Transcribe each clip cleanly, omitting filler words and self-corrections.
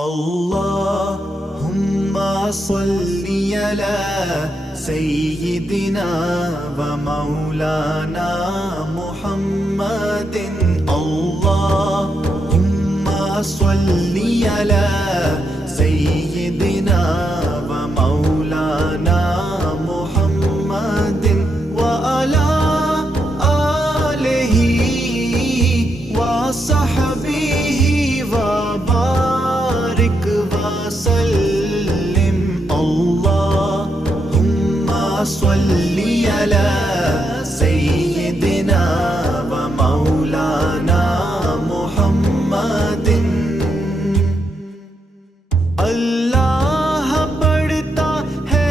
अल्लाहुम्मा सल्ली अला सय्यिदिना व मौलाना मुहम्मदिन। अल्लाहुम्मा सल्ली अला सय्यिदिना व मौलाना मुहम्मदिन व अला आलिही व सहबिही व बारिक वसल्लिम। अल्लाहुम्मा सल्ली अला सय्यिदिना व मौलाना मुहम्मदिन। अल्लाह पढ़ता है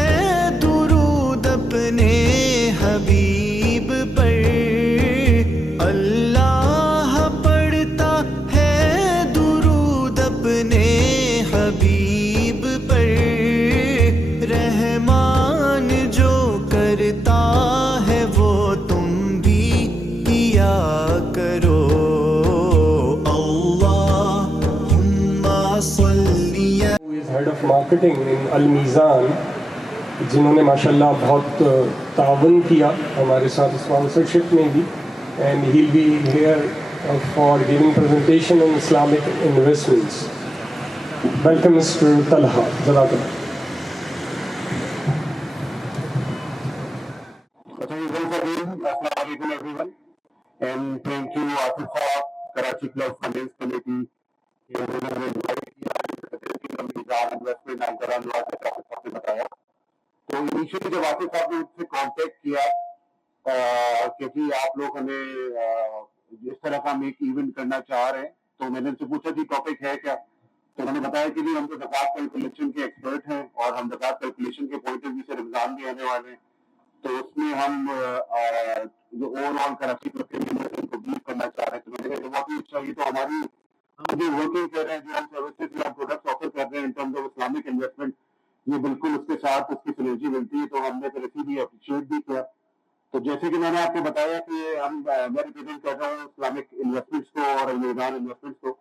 दुरूद अपने हबीब पर। अल्लाह पढ़ता है दुरूद अपने हबीब पर। रहमान जो करता है वो तुम भी किया करो। अल्लाहुम्मा सल्ली हेड ऑफ मार्केटिंग इन अल मीज़ान, जिन्होंने माशाल्लाह बहुत तावन किया हमारे साथ स्पॉन्सरशिप में भी, and he will be here for giving presentation on Islamic investments. Welcome Mr Talha, जज़ाकल्लाह। Assalamualaikum everyone, and thank you Asif Saab, Karachi Club Finance Committee, इन्होंने इनवाइट किया इन्वेस्टमेंट एंकर आपने बताया। तो इनिशियली जब आसिफ साहब ने मुझसे कांटेक्ट किया कि जी आप लोग हमें इस तरह का हम एक इवेंट करना चाह रहे हैं, तो मैंने उनसे पूछा कि टॉपिक है क्या। तो उन्होंने बताया कि जी हम तो ज़कात कैलकुलेशन के एक्सपर्ट हैं और हम ज़कात कैलकुलेशन के पॉइंट ऑफ व्यू से रमजान भी आने वाले हैं, तो उसमें हम जो ओवरऑल कराची को ब्रीफ करना चाह रहे हैं। तो मैंने कहा बहुत ही अच्छा, ये तो हमारी हम जो वर्किंग कर रहे हैं, जो हम सर्विसेज या प्रोडक्ट्स ऑफर कर रहे हैं इन टर्म्स ऑफ इस्लामिक इन्वेस्टमेंट, ये बिल्कुल उसके साथ उसकी सिनर्जी मिलती है। तो हमने फिर इसीलिए अप्रिशिएट भी किया। तो जैसे कि मैंने आपको बताया कि मैं रिप्रेजेंट कर रहा हूँ इस्लामिक इन्वेस्टमेंट्स को और मीज़ान इन्वेस्टमेंट्स को।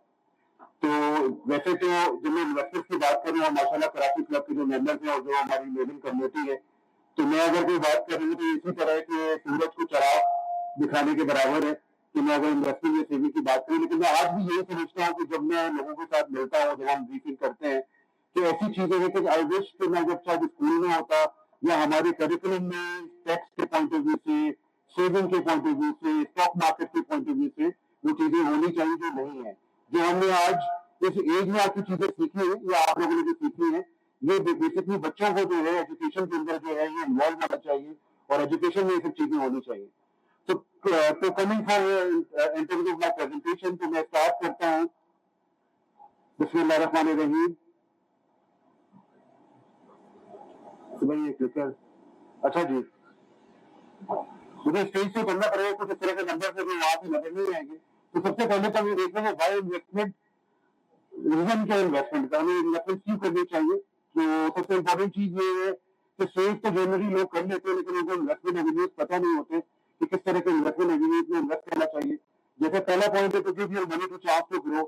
तो वैसे तो जब मैं इन्वेस्टमेंट्स की बात कर रहा हूँ, माशाल्लाह कराची क्लब के जो मेंबर्स हैं और जो हमारी मेलिंग कम्युनिटी है, तो मैं अगर कोई बात कर रही हूँ तो इसी तरह के सूरज को चराग दिखाने के बराबर है कि मैं अगर इन्वेस्टमेंट या सेविंग की बात करूँ। लेकिन मैं आज भी यही समझता हूँ कि जब मैं लोगों के साथ मिलता हूँ, जब हम ब्रीफिंग करते हैं, कि ऐसी चीजें हैं कि आई विश कि मैं जब शायद स्कूल में होता या हमारे करिकुलम में टैक्स के पॉइंट ऑफ व्यू से, सेविंग के पॉइंट ऑफ व्यू से, स्टॉक मार्केट के पॉइंट ऑफ व्यू से वो चीजें होनी चाहिए जो नहीं है। जो हमने आज इस एज में आके चीजें सीखी है या आप लोगों ने जो सीखी है, ये बेसिकली बच्चों को जो है एजुकेशन के अंदर जो है ये इन्वॉल्व होना चाहिए और एजुकेशन में ये सब चीजें होनी चाहिए। तो coming for in terms of my presentation, तो मैं स्टार्ट करता हूँ। बिस्मिल्लाहिर्रहमानिर्रहीम। भाई ये क्लिकर, अच्छा जी, मुझे स्टेज से करना पड़ेगा कुछ इस तरह के नंबर से वहां से नजर नहीं आएंगे। तो सबसे पहले तो ये देखते हैं वाई इन्वेस्टमेंट, रीजन क्या इन्वेस्टमेंट का, हमें इन्वेस्टमेंट क्यों करनी चाहिए। तो सबसे इम्पोर्टेंट चीज ये है कि सेव तो जनरली लोग कर लेते हैं, लेकिन उनको इन्वेस्टमेंट एवेन्यूज पता नहीं होते कि किस तरह के इन्वेस्टमेंट एवेन्यूज में इन्वेस्ट करना चाहिए। जैसे पहला पॉइंट है, तो give your money to chance to grow.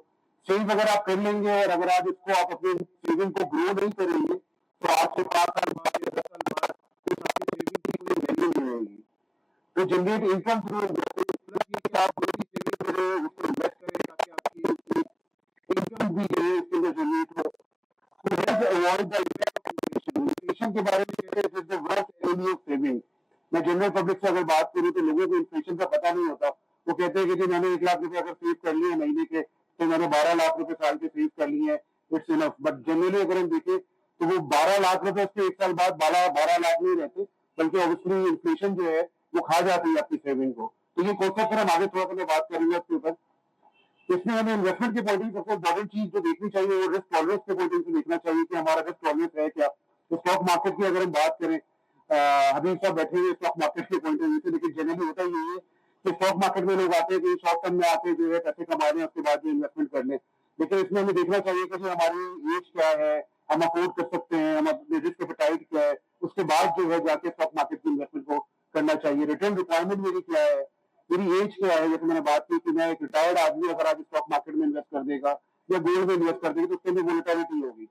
Saving अगर आप कर लेंगे और अगर आज इसको आप अपने सेविंग को ग्रो नहीं करेंगे, तो आज से 5 साल बाद या 10 साल बाद कुछ आपकी सेविंग की कोई वैल्यू नहीं रहेगी। तो जनरेट इनकम थ्रू इन्वेस्टमेंट, आप कोई भी सेविंग करें उसको इन्वेस्ट करें ताकि आपकी इनकम भी जो है उसके अंदर जनरेट हो। तो help avoid the effect of inflation के बारे में कहते हैं, it is the worst enemy of saving. मैं जनरल पब्लिक से अगर बात करूं तो लोगों को इन्फ्लेशन का पता नहीं होता। वो कहते हैं कि जी मैंने 1 लाख रुपए अगर सेव कर लिए महीने के, तो मैंने 12 लाख रुपए साल के सेव कर लिए हैं, इट्स इनफ। बट जनरली अगर हम देखें तो वो 12 लाख रुपए उसके 1 साल बाद 12 लाख नहीं रहते, बल्कि ऑब्वियसली इन्फ्लेशन जो है वो खा जाती है आपकी सेविंग को। तो ये कॉन्सेप्ट पर हम आगे थोड़ा सा बात करेंगे उसके ऊपर। इसमें हमें इन्वेस्टमेंट के पॉइंट ऑफ सबसे इम्पोर्टेंट चीज जो देखनी चाहिए वो रिस्क टॉलरेंस के पॉइंट ऑफ व्यू देखना चाहिए कि हमारा रिस्क टॉलरेंस है क्या। तो स्टॉक मार्केट की अगर हम बात करें, अभी सब बैठे हुए स्टॉक मार्केट के पॉइंट ऑफ व्यू से, लेकिन जनरली होता ही है कि स्टॉक मार्केट में लोग आते हैं कि शॉर्ट टर्म में आते हैं जो है पैसे कमा रहे हैं, उसके बाद जो इन्वेस्टमेंट कर लें। लेकिन इसमें हमें देखना चाहिए कि हमारी एज क्या है, हम अफोर्ड कर सकते हैं, हम अपने रिस्क एपेटाइट क्या है, उसके बाद जो है जाके स्टॉक मार्केट की इन्वेस्टमेंट को करना चाहिए। रिटर्न रिक्वायरमेंट मेरी क्या है, मेरी एज क्या है। जैसे मैंने बात की कि मैं एक रिटायर्ड आदमी अगर आज स्टॉक मार्केट में इन्वेस्ट कर देगा या गोल्ड में इन्वेस्ट कर देंगे तो उसके अंदर वोलेटिलिटी होगी।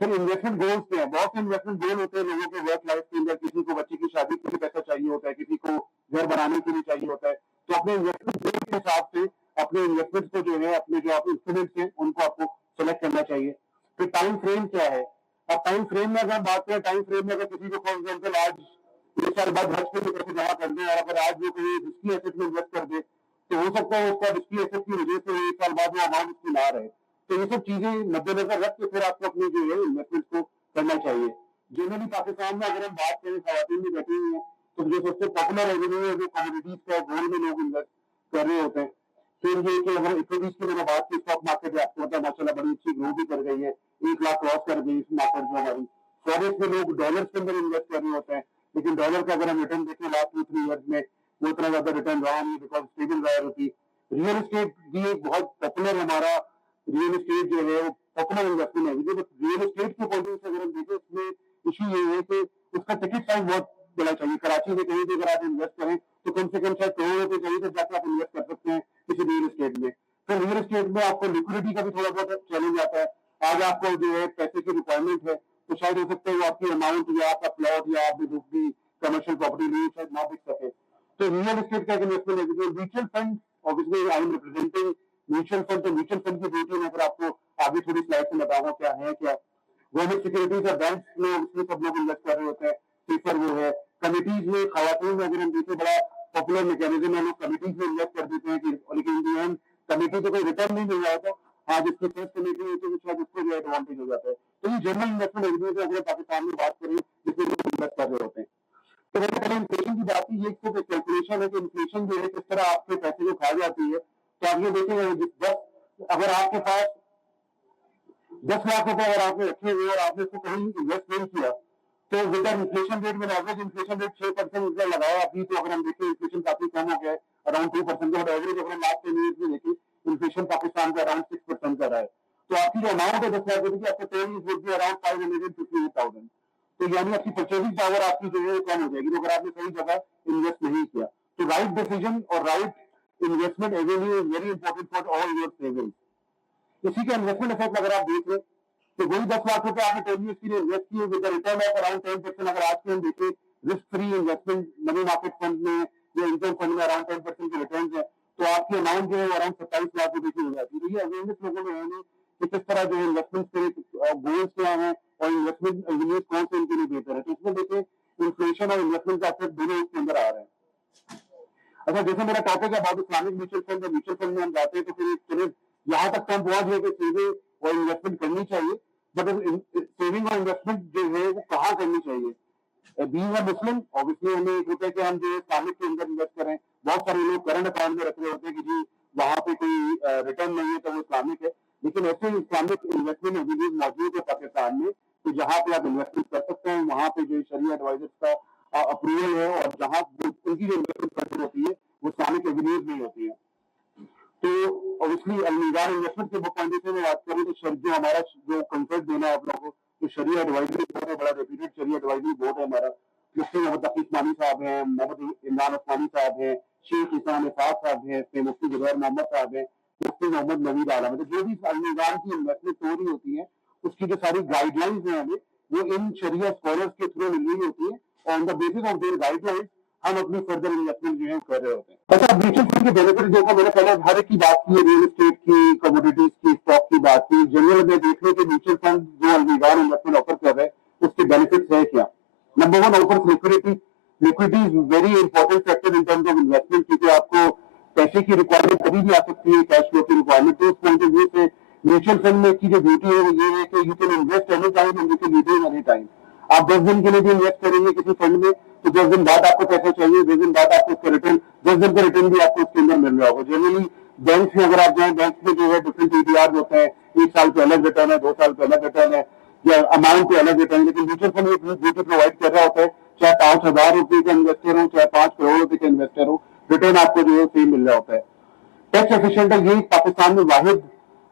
फिर इन्वेस्टमेंट गोल्स क्या है, बहुत से इन्वेस्टमेंट गोल होते हैं लोगों के वर्क लाइफ के अंदर। किसी को बच्चे की शादी के लिए पैसा चाहिए होता है, किसी को घर बनाने के लिए चाहिए होता है। तो अपने इन्वेस्टमेंट गोल के हिसाब से अपने इन्वेस्टमेंट को जो है, अपने जो आप इंस्ट्रूमेंट्स हैं उनको आपको सेलेक्ट करना चाहिए। फिर टाइम फ्रेम क्या है, अब टाइम फ्रेम में अगर बात करें, टाइम फ्रेम में अगर किसी को फॉर एग्जाम्पल आज 1 साल बाद हज पे पैसे जमा कर दें और अगर आज वो कोई रिस्की एसेट में इन्वेस्ट कर दे तो हो सकता है उसका रिस्की एसेट की वजह से 1 साल बाद वो अमाउंट उसकी ना रहे। तो ये सब चीजें मद्देनजर रख के फिर आपको अपनी जो है इन्वेस्टमेंट को करना चाहिए। जनरली पाकिस्तान में अगर हम बात करें, खवातीन भी बैठी हुई है, तो जो सबसे पॉपुलर रेवेन्यू है वो कमोडिटीज का, गोल्ड में लोग इन्वेस्ट कर रहे होते हैं। फिर ये कि अगर इक्विटीज की मैंने बात की, स्टॉक मार्केट है, आपको पता है माशाल्लाह बड़ी अच्छी ग्रो भी कर गई है, 1 लाख क्रॉस कर गई इस मार्केट जो हमारी। फॉरेक्स में लोग डॉलर के अंदर इन्वेस्ट कर रहे होते हैं, लेकिन डॉलर का अगर हम रिटर्न देखें लास्ट 2-3 ईयर्स में वो इतना ज्यादा रिटर्न रहा नहीं, बिकॉज स्टेबल रहा रुपी। रियल एस्टेट भी एक बहुत पॉपुलर हमारा रियल एस्टेट जो है वो पॉपुलर इन्वेस्टमेंट है। लेकिन रियल एस्टेट के पॉइंट से अगर हम देखें, इसमें इशू ये है कि उसका टिकट साइज बहुत बड़ा चाहिए। कराची में कहीं भी अगर आप इन्वेस्ट करें तो कम से कम शायद करोड़ रुपए चाहिए, तब जाकर आप इन्वेस्ट कर सकते हैं किसी रियल एस्टेट में। फिर रियल एस्टेट में आपको लिक्विडिटी का भी थोड़ा बहुत चैलेंज आता है। आज आपको जो है पैसे की रिक्वायरमेंट है तो शायद हो सकता है वो आपकी अमाउंट या आपका प्लॉट या आपने दूसरी कमर्शियल प्रॉपर्टी ली शायद ना बिक सके। तो रियल एस्टेट का इन्वेस्टमेंट है। Mutual fund, obviously I am representing mutual fund, तो म्यूचुअल फंड की ड्यूटी मैं फिर आपको आगे थोड़ी स्लाइड में बताऊंगा क्या है क्या। गवर्नमेंट सिक्योरिटीज और बैंक में उसमें सब लोग इन्वेस्ट कर रहे होते हैं। पेपर वो है कमिटीज में, खवातीन में अगर हम देखें बड़ा पॉपुलर मैकेनिज्म है, लोग कमिटीज में इन्वेस्ट कर देते हैं कि लेकिन कमिटी तो कोई रिटर्न नहीं मिल रहा था। आज इसकी फर्स्ट कमेटी होती है तो शायद उसको जो एडवांटेज हो जाता है। तो ये जनरल इन्वेस्टमेंट एग्रीमेंट से अगर पाकिस्तान में बात करें जिसमें लोग इन्वेस्ट कर रहे होते हैं। तो मैंने पहले इन्फ्लेशन की बात की, ये सिर्फ एक कैलकुलेशन है कि इन्फ्लेशन जो है किस तरह आपके पैसे को खा जाती है। तो आप ये देखेंगे अगर आपके पास 10 लाख रुपए अगर आपने रखे हुए और आपने इसको कहीं इन्वेस्ट नहीं किया तो विद इन्फ्लेशन रेट में एवरेज इन्फ्लेशन रेट 6% इसका लगाया अभी। तो अगर हम देखें इन्फ्लेशन काफी कम हो गया है, अराउंड 2% का एवरेज। अगर हम लास्ट 10 ईयर्स में देखें इन्फ्लेशन पाकिस्तान का अराउंड 6% का रहा है। तो आपकी जो अमाउंट है 10 लाख रुपए की, आपको 10 ईयर्स वुड बी अराउंड 558,000। तो यानी आपकी परचेजिंग पावर आपकी जो है कम हो जाएगी तो अगर आपने सही जगह इन्वेस्ट नहीं किया। तो राइट डिसीजन और right investment Avenue is very important for all your savings. इसी के इन्वेस्टमेंट इफेक्ट अगर आप देख लें तो वही 10 लाख रुपए आपने 10 ईयर्स के लिए इन्वेस्ट किए विद रिटर्न ऑफ अराउंड 10%। अगर आज के हम देखें risk free investment money market fund में या इनकम फंड में अराउंड 10% के रिटर्न है, तो आपकी अमाउंट जो है अराउंड 27 लाख रुपए की हो जाती है। तो ये अवेयरनेस लोगों में है नहीं कि किस तरह जो है इन्वेस्टमेंट के गोल्स क्या है और इन्वेस्टमेंट एवेन्यूज कौन से इनके लिए बेहतर है। तो इसमें देखें इन्फ्लेशन और इन्वेस्टमेंट का असर दोनों इसके अंदर आ रहे हैं। अच्छा, जैसे मेरा टॉपिक है about Islamic mutual fund, mutual fund में हम जाते हैं तो फिर यहाँ तक तो हम पहुंच गए कि सेविंग और इन्वेस्टमेंट करनी चाहिए, बट सेविंग और इन्वेस्टमेंट जो है वो कहाँ करनी चाहिए। बीइंग अ मुस्लिम ऑब्वियसली हमें एक होता है कि हम जो इस्लामिक के अंदर इन्वेस्ट करें। बहुत सारे लोग करंट अकाउंट में रख रहे होते हैं कि जी वहां पे कोई रिटर्न नहीं है तो वो इस्लामिक है, लेकिन ऐसे इस्लामिक इन्वेस्टमेंट एवेन्यूज मौजूद है पाकिस्तान में तो जहाँ पे आप इन्वेस्टमेंट कर सकते हैं। वहां पे जो शरिया एडवाइजर्स का अप्रूवल है और जहाँ उनकी जो इन्वेस्टमेंट करनी होती है वो इस्लामिक एवेन्यूज नहीं होती है। तो ऑब्वियसली अलमीजान इन्वेस्टमेंट के पॉइंट से मैं बात करूँ तो जो हमारा जो कंसल्ट देना है आप लोगों को, तो शरिया एडवाइजरी बोर्ड है, बड़ा रेप्यूटेड शरिया एडवाइजरी बोर्ड है हमारा, जिसमें मोहम्मद तकीफ उस्मानी साहब हैं, मोहम्मद इमरान उस्मानी साहब हैं, शेख इसाम इसाक साहब हैं, इसमें मुफ्ती जुबैर मोहम्मद साहब हैं, मुफ्ती मोहम्मद नवीद आलम है। तो जो भी अलमीजान की इन्वेस्टमेंट हो रही होती है उसकी जो सारी गाइडलाइंस हैं हमें वो इन शरिया स्कॉलर्स के थ्रू मिल रही होती है और on the basis of their guidelines हम अपनी फर्दर इन्वेस्टमेंट जो है कर रहे होते हैं। अच्छा, म्यूचुअल फंड के बेनिफिट देखो, मैंने पहले हर एक की बात की, रियल एस्टेट की, कमोडिटीज की, स्टॉक की बात की। जनरल में देख लो कि म्यूचुअल फंड जो अलमीजान इन्वेस्टमेंट ऑफर कर रहे हैं उसके बेनिफिट है क्या। Number 1 offers liquidity. Liquidity is very important factor in terms of investment, क्योंकि आपको पैसे की रिक्वायरमेंट कभी भी आ सकती है, कैश फ्लो की रिक्वायरमेंट। तो उस पॉइंट ऑफ व्यू से म्यूचुअल फंड में की जो ब्यूटी है वो ये है कि you can invest any time and you can redeem any time. आप 10 दिन के लिए भी इन्वेस्ट करेंगे किसी फंड में तो 10 दिन बाद आपको पैसा चाहिए, 10 दिन बाद आपको उसका रिटर्न, 10 दिन का रिटर्न भी आपको उसके अंदर मिल रहा होगा। जनरली बैंक में अगर आप जाए, बैंक में जो है डिफरेंट APR होते हैं, 1 साल पे अलग रिटर्न है, 2 साल पे अलग रिटर्न है या अमाउंट पे अलग रिटर्न है। लेकिन म्यूचुअल फंड ये ब्यूटी प्रोवाइड कर रहा होता है, चाहे 5,000 रुपए का इन्वेस्टर हो चाहे 5 करोड़ रुपए का इन्वेस्टर हो, रिटर्न आपको जो है सेम मिल रहा होता है। टैक्स एफिशिएंट है, यही पाकिस्तान में वाहिद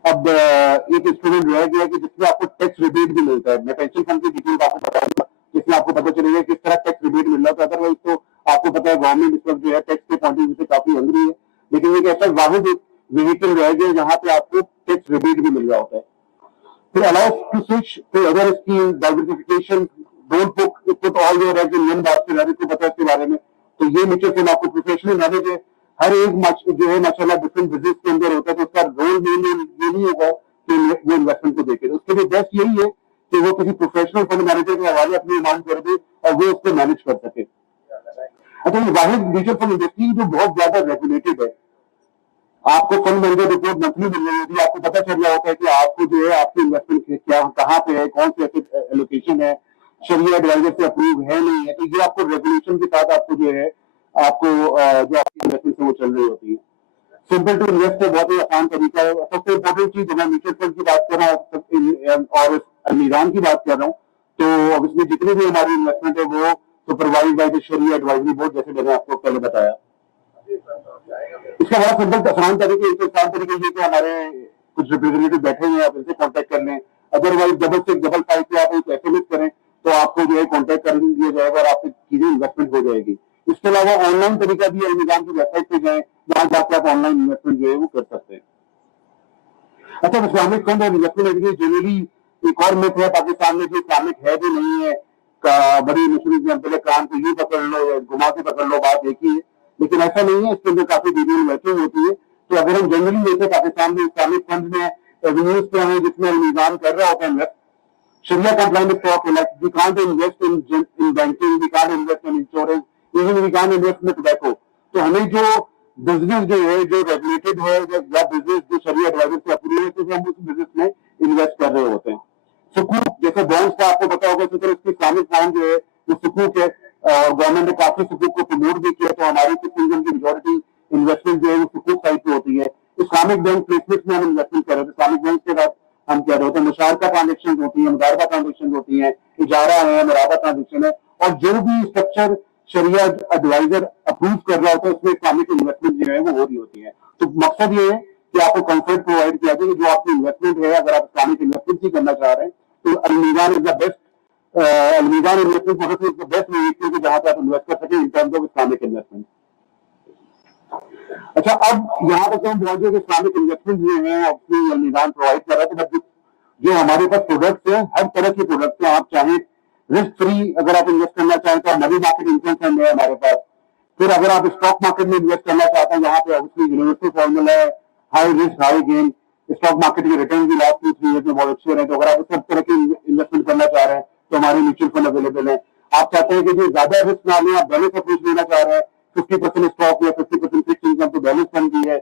अब एक इंस्ट्रूमेंट रह गया कि जिसमें आपको टैक्स रिबेट भी मिलता है। मैं पेंशन फंड की डिटेल आपको बताऊंगा जिसमें आपको पता चलेगा किस तरह टैक्स रिबेट मिल रहा था। अदरवाइज तो आपको पता है गवर्नमेंट इस वक्त जो है टैक्स के पॉइंट ऑफ व्यू से काफी हंगरी है, लेकिन एक ऐसा वाहिद व्हीकल रह गया जहाँ पे आपको टैक्स रिबेट भी मिल फिर allows to switch to other schemes, diversification, don't put all your eggs in one basket, हर एक को पता है इसके बारे में। तो ये म्यूचुअल फंड आपको प्रोफेशनल नॉलेज है, हर एक जो है माशाल्लाह डिफरेंट बिजनेस के अंदर होता है, तो उसका रोल ये नहीं होगा कि वो इन्वेस्टमेंट को देखे। तो उसके लिए बेस्ट यही है कि वो किसी प्रोफेशनल फंड मैनेजर के हवाले अपनी अमाउंट कर दे और वो उसको मैनेज कर सके। अच्छा, ये वाहिद म्यूचुअल फंड इंडस्ट्री जो बहुत ज्यादा रेगुलेटेड है, आपको फंड मैनेजर रिपोर्ट मंथली मिल रही होती है, आपको पता चल रहा होता है कि आपको जो है आपकी इन्वेस्टमेंट क्या कहाँ पे है, कौन से एसेट एलोकेशन है, शरिया एडवाइजर से अप्रूव है नहीं है, तो ये आपको रेगुलेशन के साथ आपको जो है आपको जो आपकी इन्वेस्टमेंट है वो चल रही होती है। सिंपल टू इन्वेस्ट है, बहुत ही आसान तरीका है। सबसे इम्पोर्टेंट चीज, जब मैं म्यूचुअल फंड की बात कर रहा हूँ और अलमीरान की बात कर रहा हूँ, तो अब इसमें जितनी भी हमारी इन्वेस्टमेंट है वो supervise by the Sharia advisory board, जैसे मैंने आपको पहले बताया। इसका बड़ा सिंपल आसान तरीके ये कि हमारे कुछ रिप्रेजेंटेटिव बैठे हुए हैं, आप इनसे कांटेक्ट कर लें। अदरवाइज 666 पे आप एक एसएमएस करें तो आपको जो है कांटेक्ट कर लिया जाएगा और आपकी चीजें इन्वेस्टमेंट हो जाएगी। इसके अलावा ऑनलाइन तरीका भी अलमीरान की वेबसाइट पे जाएं, जहां जाकर आप ऑनलाइन इन्वेस्टमेंट जो है वो कर सकते हैं। अच्छा, इस्लामिक फंड और इन्वेस्टमेंट जनरली एक और मिथ है पाकिस्तान में, जो इस्लामिक है भी नहीं है, बड़ी मुश्किल कान को यूं पकड़ लो या घुमा के पकड़ लो, बात एक ही है, लेकिन ऐसा नहीं है। इसके अंदर काफी डिटेल वर्किंग होती है। तो अगर हम जनरली देखें पाकिस्तान में इस्लामिक फंड में एवेन्यूज पे हैं जिसमें अलमीरान कर रहा होता है invest, Sharia compliant stock, like we can't invest in banking, we can't invest in insurance, even we can't invest in tobacco. तो हमें जो बिजनेस जो है जो रेगुलेटेड है या बिजनेस जो शरिया एडवाइजर से अप्रूव है, तो हम उस बिजनेस में इन्वेस्ट कर रहे होते हैं। सुकूक जैसे बॉन्ड्स का आपको पता होगा, इसी तरह इसकी इस्लामिक फंड जो है वो सुकूक है, गवर्नमेंट ने काफी सुकूक को प्रमोट भी किया, तो हमारी सिटीजन की मेजोरिटी इन्वेस्टमेंट जो है वो सुकूक साइड पे होती है। इस्लामिक बैंक प्लेसमेंट में हम इन्वेस्टमेंट कर रहे थे, इस्लामिक बैंक के बाद हम कह रहे होते हैं मुशारका ट्रांजेक्शन होती है, मुदारबा ट्रांजेक्शन होती है, इजारा है, मुराबा ट्रांजेक्शन है, और जो भी स्ट्रक्चर शरिया एडवाइजर अप्रूव कर रहा होता है उसमें इस्लामिक इन्वेस्टमेंट जो है वो हो रही होती है। तो मकसद ये है कि आपको कंफर्ट प्रोवाइड किया जाए कि जो आपकी इन्वेस्टमेंट है, अगर आप इस्लामिक इन्वेस्टमेंट ही करना चाह रहे हैं तो Almeezan is the best, Almeezan investment process is the best vehicle कि जहां पे आप इन्वेस्ट कर सकें in terms of Islamic investment. अच्छा, अब यहाँ तक हम पहुंचे कि इस्लामिक इन्वेस्टमेंट जो है अपनी अलमीरान प्रोवाइड कर रहा है। तो जो हमारे पास प्रोडक्ट्स है, हर तरह के प्रोडक्ट्स हैं, आप चाहे रिस्क फ्री अगर आप इन्वेस्ट करना चाहें तो मनी मार्केट इनकम फंड है हमारे पास। फिर अगर आप स्टॉक मार्केट में इन्वेस्ट करना चाहते हैं, यहाँ पे ऑब्वियसली यूनिवर्सल फॉर्मूला है, high risk high gain, stock market के रिटर्न भी लास्ट 2-3 ईयर में बहुत अच्छे रहे। तो अगर आप सब तरह की इन्वेस्टमेंट करना चाह रहे हैं तो हमारे म्यूचुअल फंड अवेलेबल है। आप चाहते हैं कि जो ज्यादा रिस्क ना लें, आप बैलेंस अप्रोच लेना चाह रहे हैं, 50% स्टॉक या 50% फिक्स इनकम, तो बैलेंस फंड भी है।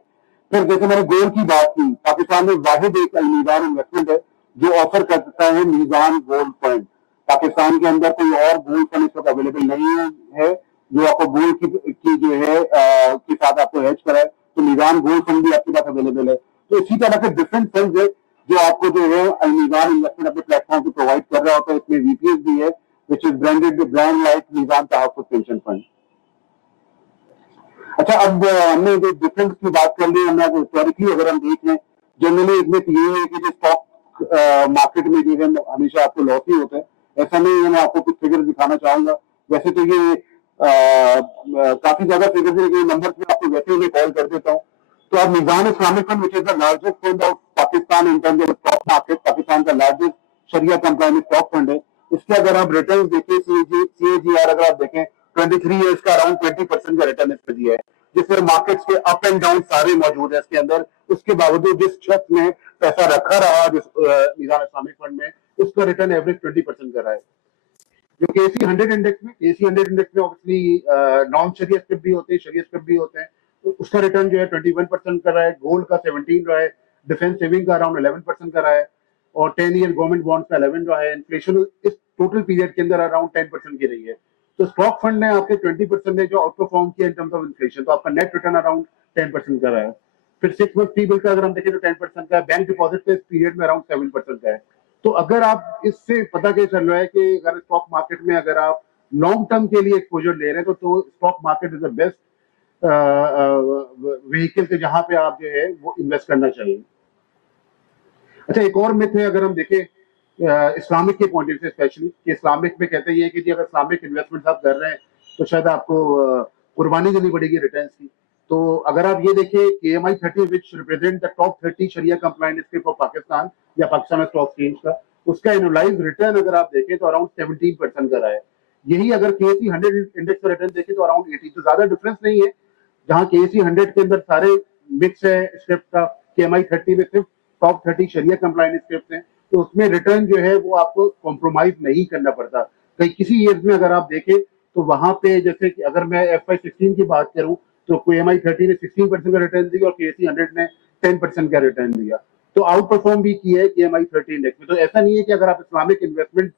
फिर जैसे मैंने गोल्ड की बात की, पाकिस्तान में वाहिद एक अलमीरान इन्वेस्टमेंट है जो ऑफर करता है मीजान गोल्ड फंड। पाकिस्तान के अंदर कोई और गोल्ड फंड इस वक्त अवेलेबल नहीं है जो आपको गोल्ड की जो है के साथ आपको हेज कराए, तो मीजान गोल्ड फंड भी आपके पास अवेलेबल है। तो इसी तरह के डिफरेंट फंड है जो आपको जो है मीजान इन्वेस्टमेंट अपने प्लेटफॉर्म पे प्रोवाइड कर रहा होता है। इसमें वीपीएस भी है which is branded brand like Meezan तहफ़्फ़ुज़ पेंशन फंड। अच्छा, अब हमने जो डिफरेंस की बात कर ली, हमने हिस्टोरिकली अगर हम देख लें, जनरली एक मिथ ये है कि जो स्टॉक मार्केट में जो है हमेशा आपको लॉस ही होता है। ऐसा नहीं है, मैं आपको कुछ फिगर दिखाना चाहूंगा। वैसे तो ये काफी ज्यादा फिगर है, नंबर में आपको वैसे ही मैं कॉल कर देता हूँ। तो अब Meezan Islamic fund which is the largest fund of Pakistan in terms of stock market, Pakistan का लार्जेस्ट शरिया कंप्लाइंट स्टॉक फंड है। इसके अगर आप रिटर्न देखें, CAGR अगर आप देखें 23 ईयर्स का अराउंड 20% का रिटर्न इसमें दिया है, जिसमें मार्केट्स के अप एंड डाउन सारे मौजूद है इसके अंदर। उसके बावजूद जिस शख्स ने पैसा रखा रहा जिस मीजान इस्लामिक फंड में, उसका रिटर्न एवरेज 20% कर रहा है। जो KC 100 इंडेक्स में ऑब्वियसली नॉन शरिया स्ट्रिप भी होते हैं, शरिया स्ट्रिप भी होते हैं, तो उसका रिटर्न जो है 21% कर रहा है। गोल्ड का 17 रहा है, डिफेंस सेविंग का अराउंड 11% कर रहा है, और 10 ईयर गवर्नमेंट बॉन्ड्स का 11 रहा है। इन्फ्लेशन इस टोटल पीरियड के अंदर अराउंड 10% की रही है। तो स्टॉक फंड ने आपके 20% ने जो आउट परफॉर्म किया इन टर्म्स ऑफ इन्फ्लेशन, तो आपका नेट रिटर्न अराउंड 10% का रहा है। फिर 6 मंथ टी बिल का अगर हम देखें तो 10% का है। बैंक डिपॉजिट का इस पीरियड में अराउंड 7% का है। तो अगर आप इससे पता क्या चल रहा है कि अगर स्टॉक मार्केट में अगर आप लॉन्ग टर्म के लिए एक्सपोजर ले रहे हैं तो stock market is the best vehicle के जहां पे आप जो है वो इन्वेस्ट करना चाहिए। अच्छा, एक और मिथ है अगर हम देखें इस्लामिक के पॉइंट ऑफ व्यू से, स्पेशली कि इस्लामिक में कहते हैं कि अगर इस्लामिक इन्वेस्टमेंट आप कर रहे हैं तो शायद आपको कुर्बानी देनी पड़ेगी रिटर्न्स की। तो अगर आप ये देखें KMI 30 which represent the top 30 Sharia compliant script of Pakistan या पाकिस्तान स्टॉक एक्सचेंज का, उसका एनुअलाइज रिटर्न अगर आप देखें तो अराउंड 17% का रहा है। यही अगर KSE 100 इंडेक्स का रिटर्न देखें तो अराउंड 80, तो ज्यादा डिफरेंस नहीं है। जहां KSE 100 के अंदर सारे मिक्स है स्क्रिप्ट का, KMI 30 में सिर्फ टॉप 30 शरिया कंप्लाइंट स्क्रिप्ट हैं, तो उसमें रिटर्न जो है वो आपको कॉम्प्रोमाइज नहीं करना पड़ता। कई किसी ईयर्स में अगर आप देखें तो वहां पे, जैसे कि अगर मैं FY 16 की बात करूं तो KMI 30 ने 16% का रिटर्न दिया और KSE 100 ने 10% का रिटर्न दिया, तो आउट परफॉर्म भी किया है KMI 30 इंडेक्स में। तो ऐसा नहीं है कि अगर आप इस्लामिक इन्वेस्टमेंट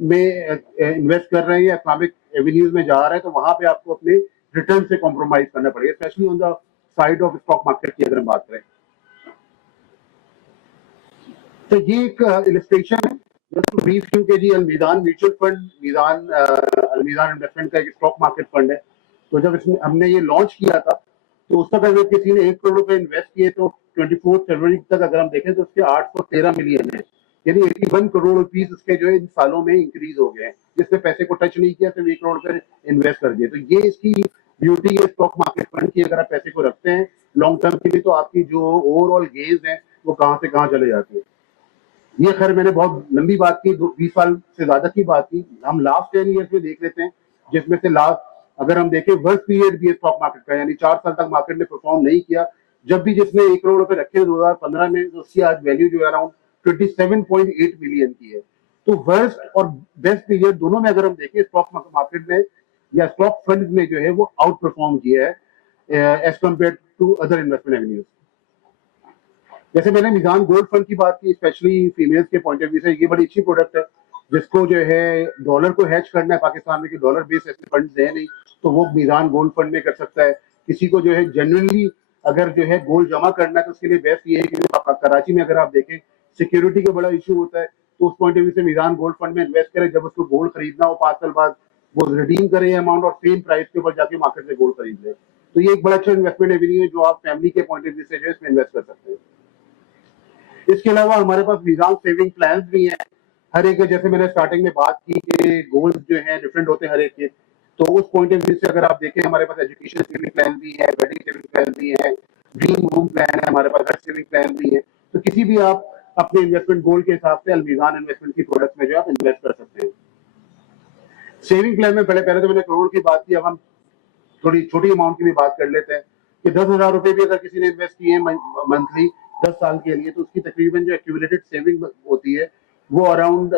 में इन्वेस्ट कर रहे हैं या इस्लामिक एवेन्यूज में जा रहे हैं तो वहां पे आपको अपने रिटर्न से कॉम्प्रोमाइज करना पड़ेगा, specially on the side of stock market की अगर हम बात करें। तो ये एक इलस्ट्रेशन है जस्ट टू ब्रीफ यू के जी अलमीदान म्यूचुअल फंड, अलमीदान इन्वेस्टमेंट का एक स्टॉक मार्केट फंड है। तो जब इसमें हमने ये लॉन्च किया था तो उस तक अगर किसी ने 1 करोड़ रुपए इन्वेस्ट किए तो 24 फरवरी तक अगर हम देखें तो उसके 813 मिलियन है, यानी 81 करोड़ रुपीस उसके जो है इन सालों में इंक्रीज हो गए हैं। जिसने पैसे को टच नहीं किया सिर्फ 1 करोड़ रुपए इन्वेस्ट कर दिए। तो ये इसकी ब्यूटी है स्टॉक मार्केट फंड की, अगर आप पैसे को रखते हैं लॉन्ग टर्म के लिए तो आपकी जो ओवरऑल गेन्स है वो कहाँ से कहाँ चले जाते हैं। ये खैर मैंने बहुत लंबी बात की, 20 साल से ज्यादा की बात की। हम लास्ट 10 ईयर्स में देख लेते हैं, जिसमें से लास्ट अगर हम देखें वर्स्ट पीरियड भी है स्टॉक मार्केट का, यानी 4 साल तक मार्केट ने परफॉर्म नहीं किया। जब भी जिसने 1 करोड़ रुपए रखे 2015 में, तो उसकी आज वैल्यू जो है अराउंड 27.8 मिलियन की है। तो वर्स्ट और बेस्ट पीरियड दोनों में अगर हम देखें स्टॉक मार्केट में या स्टॉक फंड ने जो है वो आउट परफॉर्म किया है as compare to other investment avenues. जैसे मैंने निजाम गोल्ड फंड की बात की, स्पेशली फीमेल्स के पॉइंट ऑफ व्यू से ये बड़ी अच्छी प्रोडक्ट है, जिसको जो है डॉलर को हैच करना है पाकिस्तान में कि डॉलर बेस्ड ऐसे फंड है नहीं, तो वो निजाम गोल्ड फंड में कर सकता है। किसी को जो है जेन्युइनली अगर जो है गोल्ड जमा करना है तो उसके लिए बेस्ट ये है कि कराची में अगर आप देखें सिक्योरिटी का बड़ा इशू होता है, तो उस पॉइंट ऑफ व्यू से निजाम गोल्ड फंड में इन्वेस्ट करें। जब उसको गोल्ड खरीदना हो 5 साल बाद, वो रिडीम करें अमाउंट और सेम प्राइस के ऊपर जाके मार्केट से गोल्ड खरीद ले। तो ये एक बड़ा अच्छा इन्वेस्टमेंट एवेन्यू है जो आप फैमिली के पॉइंट ऑफ व्यू से जो है इसमें इन्वेस्ट कर सकते हैं। इसके अलावा हमारे पास निजाम सेविंग प्लान भी हैं। हर एक, जैसे मैंने स्टार्टिंग में बात की कि गोल्स जो है डिफरेंट होते हैं हर एक के, तो उस पॉइंट ऑफ व्यू से अगर आप देखें हमारे पास एजुकेशन सेविंग प्लान भी है, वेडिंग सेविंग प्लान भी है, ड्रीम होम प्लान है, हमारे पास घर सेविंग प्लान भी है। तो किसी भी आप अपने इन्वेस्टमेंट गोल के हिसाब से अलमीजान इन्वेस्टमेंट की प्रोडक्ट में जो आप इन्वेस्ट कर सकते हैं। सेविंग प्लान में पहले तो मैंने करोड़ की बात की, अब हम थोड़ी छोटी अमाउंट की भी बात कर लेते हैं कि 10,000 रुपए भी अगर किसी ने इन्वेस्ट किए मंथली 10 साल के लिए, तो उसकी तकरीबन जो एक्यूमुलेटेड सेविंग होती है वो अराउंड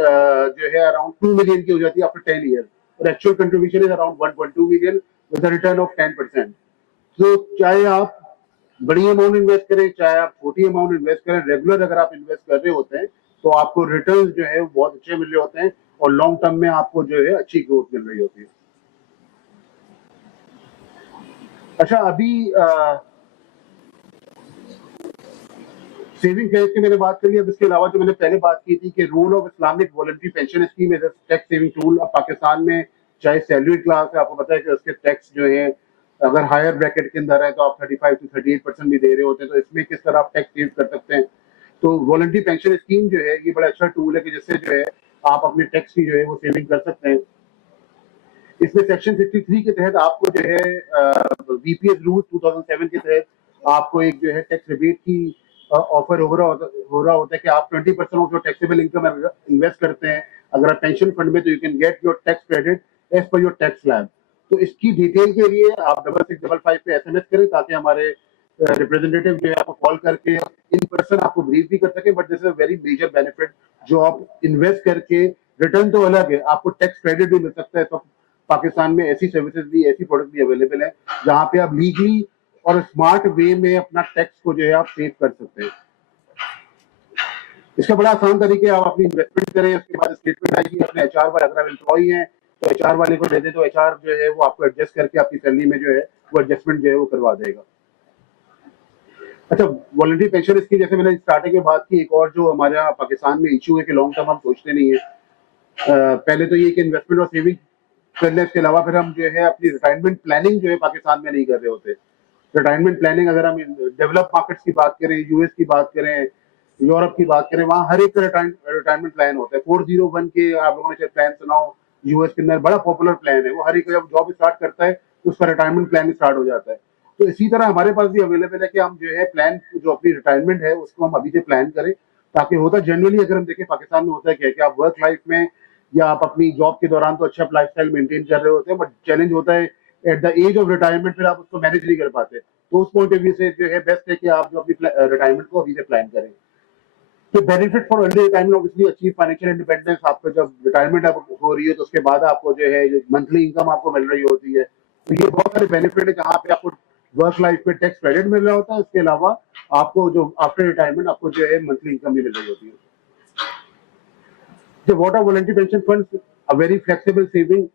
जो है अराउंड 2 मिलियन की हो जाती है आफ्टर 10 ईयर, और actual contribution is around 1.2 million with a return of 10%। तो चाहे आप बड़ी अमाउंट इन्वेस्ट करें चाहे आप छोटी अमाउंट इन्वेस्ट करें, रेगुलर अगर आप इन्वेस्ट कर रहे होते हैं तो आपको रिटर्न जो है बहुत अच्छे मिल रहे होते हैं और लॉन्ग टर्म में आपको जो है अच्छी ग्रोथ मिल रही होती है। अच्छा, अभी सेविंग फेज की मैंने बात कर ली। अब इसके अलावा जो मैंने पहले बात की थी कि role of Islamic voluntary pension scheme as tax saving tool. अब पाकिस्तान में चाहे सैलरी क्लास है, आपको पता है कि उसके टैक्स जो है अगर हायर ब्रैकेट के अंदर है तो आप 35 to 38% भी दे रहे होते हैं, तो इसमें किस तरह आप टैक्स सेव कर सकते हैं। तो वॉलंटरी पेंशन स्कीम जो है ये बड़ा अच्छा टूल है कि जिससे जो है आप अपने टैक्स की जो है वो सेविंग कर सकते हैं। इसमें सेक्शन 63 के तहत आपको जो है बीपीएस रूल 2007 के तहत आपको एक जो है टैक्स रिबेट की ऑफर हो रहा होता है कि आप 20% of your taxable income invest करते हैं अगर आप पेंशन फंड में, तो you can get your tax credit as per your tax slab. तो इसकी डिटेल के लिए आप 6655 पे SMS करें ताकि हमारे रिप्रेजेंटेटिव जो है आपको कॉल करके इन पर्सन आपको ब्रीफ भी कर सके। But this is a very major benefit जो आप इन्वेस्ट करके, रिटर्न तो अलग है, आपको टैक्स क्रेडिट भी मिल सकता है। तो पाकिस्तान में ऐसी सर्विसेज भी, ऐसी प्रोडक्ट भी अवेलेबल है जहाँ पे आप लीगली और स्मार्ट वे में अपना टैक्स को जो है आप सेव कर सकते हैं। इसका बड़ा आसान तरीके, आप अपनी इन्वेस्टमेंट करें, उसके बाद स्टेटमेंट आएगी अपने HR वाले, अगर आप एम्प्लॉई हैं तो HR वाले को दे दें तो HR जो है वो आपको एडजस्ट करके आपकी सैलरी में जो है वो एडजस्टमेंट जो है वो करवा देगा। अच्छा, वॉलंटरी पेंशन स्कीम जैसे मैंने स्टार्टिंग में बात की, एक और जो हमारा पाकिस्तान में इशू है कि लॉन्ग टर्म हम सोचते नहीं है। पहले तो ये कि इन्वेस्टमेंट और सेविंग कर ले, इसके अलावा फिर हम जो है अपनी रिटायरमेंट प्लानिंग जो है पाकिस्तान में नहीं कर रहे होते। रिटायरमेंट प्लानिंग अगर हम डेवलप मार्केट्स की बात करें, US की बात करें, यूरोप की बात करें, वहाँ हर एक का रिटायरमेंट प्लान होता है। 401 के आप लोगों ने शायद प्लान सुना हो, US के अंदर बड़ा पॉपुलर प्लान है वो। हर एक जब जॉब स्टार्ट करता है तो उसका रिटायरमेंट प्लान स्टार्ट हो जाता है। तो इसी तरह हमारे पास भी अवेलेबल है कि हम जो है प्लान जो अपनी रिटायरमेंट है उसको हम अभी से प्लान करें, ताकि होता जनरली अगर हम देखें पाकिस्तान में होता है क्या कि आप वर्क लाइफ में या आप अपनी जॉब के दौरान तो अच्छा लाइफस्टाइल मेंटेन कर रहे होते हैं, बट चैलेंज होता है at the age of retirement फिर आप उसको मैनेज नहीं कर पाते। तो उस पॉइंट ऑफ व्यू से जो है बेस्ट है कि आप जो अपनी रिटायरमेंट को अभी से प्लान करें। तो benefit for early retirement obviously achieve financial independence. आपको जब रिटायरमेंट आप हो रही है तो उसके बाद आपको जो है मंथली इनकम आपको मिल रही होती है, तो ये बहुत सारे बेनिफिट है जहाँ पे आपको वर्क लाइफ में टैक्स क्रेडिट मिल रहा होता है, उसके अलावा आपको जो आफ्टर रिटायरमेंट आपको जो है मंथली इनकम भी मिल रही होती है। जो water voluntary pension fund a very flexible saving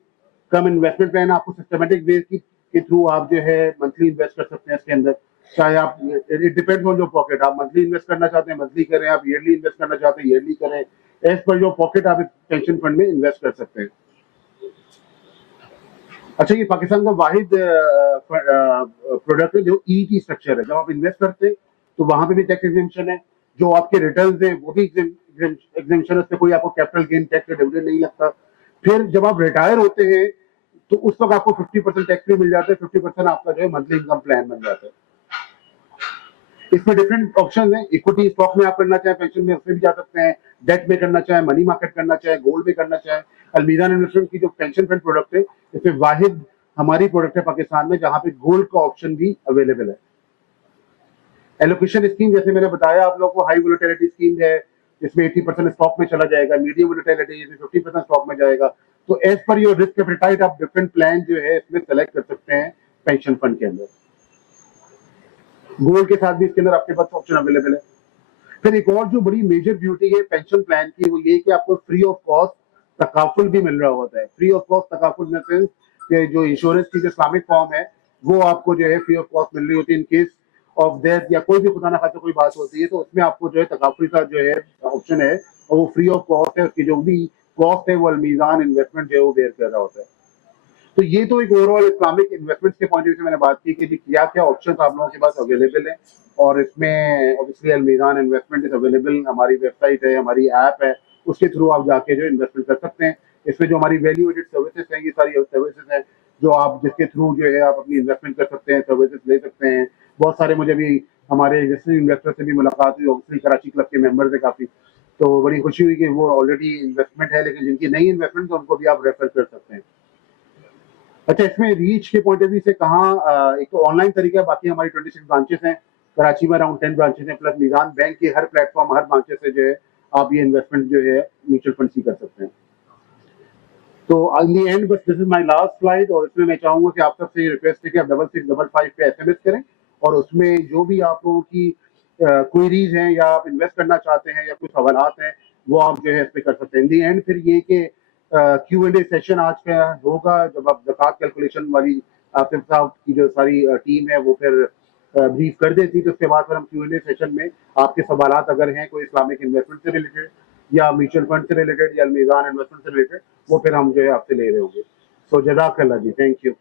come investment plan, आपको सिस्टमेटिक वे के थ्रू आप जो है मंथली इन्वेस्ट कर सकते हैं इसके अंदर। चाहे आप it depends on your pocket, आप मंथली इन्वेस्ट करना चाहते हैं मंथली करें, आप ईयरली इन्वेस्ट करना चाहते हैं ईयरली करें, एज पर योर पॉकेट आप पेंशन फंड में इन्वेस्ट कर सकते हैं। अच्छा, ये पाकिस्तान का वाहिद प्रोडक्ट है जो ईटी स्ट्रक्चर है। जब आप इन्वेस्ट करते हैं तो वहां पे भी टैक्स एग्जेम्पशन है, जो आपके रिटर्न्स हैं वो भी एग्जेम्पशन है, उससे कोई आपको कैपिटल गेन टैक्स या डिविडेंड नहीं लगता। फिर जब आप रिटायर होते हैं तो उस वक्त आपको 50% टैक्स फ्री मिल जाता है, 50% आपका जो है मंथली इनकम प्लान बन जाता है। इसमें डिफरेंट ऑप्शन है, इक्विटी स्टॉक में आप करना चाहें पेंशन में उसमें भी जा सकते हैं, डेट में करना चाहें, मनी मार्केट करना चाहें, गोल्ड में करना चाहें। अलमीज़ान इन्वेस्टमेंट की जो पेंशन फंड प्रोडक्ट है इसमें वाहिद हमारी प्रोडक्ट है पाकिस्तान में जहां पे गोल्ड का ऑप्शन भी अवेलेबल है। एलोकेशन स्कीम जैसे मैंने बताया आप लोगों को, हाई वोलेटिलिटी स्कीम है, इसमें 80% स्टॉक में चला जाएगा, मीडियम वोलेटिलिटी इसमें 50% स्टॉक में जाएगा। तो as per your risk appetite आप डिफरेंट प्लान जो है इसमें सेलेक्ट कर सकते हैं पेंशन फंड के अंदर। गोल्ड के साथ भी इसके अंदर आपके पास ऑप्शन अवेलेबल है। फिर एक और जो बड़ी मेजर ब्यूटी है पेंशन प्लान की वो ये कि आपको फ्री ऑफ कॉस्ट तकाफुल भी मिल रहा होता है। Free of cost takaful in the sense कि जो इंश्योरेंस की जो इस्लामिक फॉर्म है वो आपको जो है फ्री ऑफ कॉस्ट मिल रही होती है। इन केस ऑफ डेथ या कोई भी खुदा ना खाते कोई बात होती है तो उसमें आपको जो है तकाफुल का जो है ऑप्शन है और वो फ्री ऑफ कॉस्ट है, उसकी जो भी कॉस्ट है वो अलमीज़ान इन्वेस्टमेंट जो है वो बेयर कर रहा होता है। तो ये तो एक ओवरऑल इस्लामिक इन्वेस्टमेंट के पॉइंट ऑफ व्यू से मैंने बात की कि क्या क्या ऑप्शन आप लोगों के पास अवेलेबल है, और इसमें ऑब्वियसली अलमीज़ान इन्वेस्टमेंट इज अवेलेबल, हमारी वेबसाइट है, हमारी ऐप है, उसके थ्रू आप जाके जो इन्वेस्टमेंट कर सकते हैं। इसमें जो हमारी वैल्यू एडेड सर्विसेज हैं, ये सारी सर्विसेज हैं जो आप जिसके थ्रू जो है आप अपनी इन्वेस्टमेंट कर सकते हैं, सर्विसेज ले सकते हैं। बहुत सारे मुझे भी हमारे एग्जिस्टिंग इन्वेस्टर से भी मुलाकात हुई, ऑब्वियसली कराची क्लब के मेंबर्स है काफ़ी, तो बड़ी खुशी हुई कि वो ऑलरेडी इन्वेस्टमेंट है, लेकिन जिनकी नई इन्वेस्टमेंट तो उनको भी आप रेफर कर सकते हैं। अच्छा, इसमें रीच के पॉइंट ऑफ व्यू से कहाँ, एक तो ऑनलाइन तरीका है, बाकी हमारी 26 ब्रांचेस हैं, कराची में अराउंड 10 ब्रांचेस हैं, प्लस निज़ाम बैंक के हर प्लेटफॉर्म हर ब्रांचेस से जो है आप ये इन्वेस्टमेंट जो है म्यूचुअल फंड ही कर सकते हैं। तो इन दी एंड बस this is my last slide, और इसमें मैं चाहूंगा कि आप सबसे रिक्वेस्ट है कि आप 6655 पे SMS करें, और उसमें जो भी आप लोगों की क्वेरीज हैं या आप इन्वेस्ट करना चाहते हैं या कुछ सवालात हैं वो आप जो है इस पे कर सकते हैं। इन दी एंड फिर ये कि Q&A सेशन आज का होगा, जब आप ज़कात कैलकुलेशन वाली आसिफ साहब की जो सारी टीम है वो फिर ब्रीफ कर देती, तो उसके बाद फिर हम Q&A सेशन में आपके सवालात अगर हैं कोई इस्लामिक इन्वेस्टमेंट से रिलेटेड या म्यूचुअल फंड से रिलेटेड या अलमीज़ान इन्वेस्टमेंट से रिलेटेड, वो फिर हम जो है आपसे ले रहे होंगे। सो जज़ाकल्लाह जी, थैंक यू।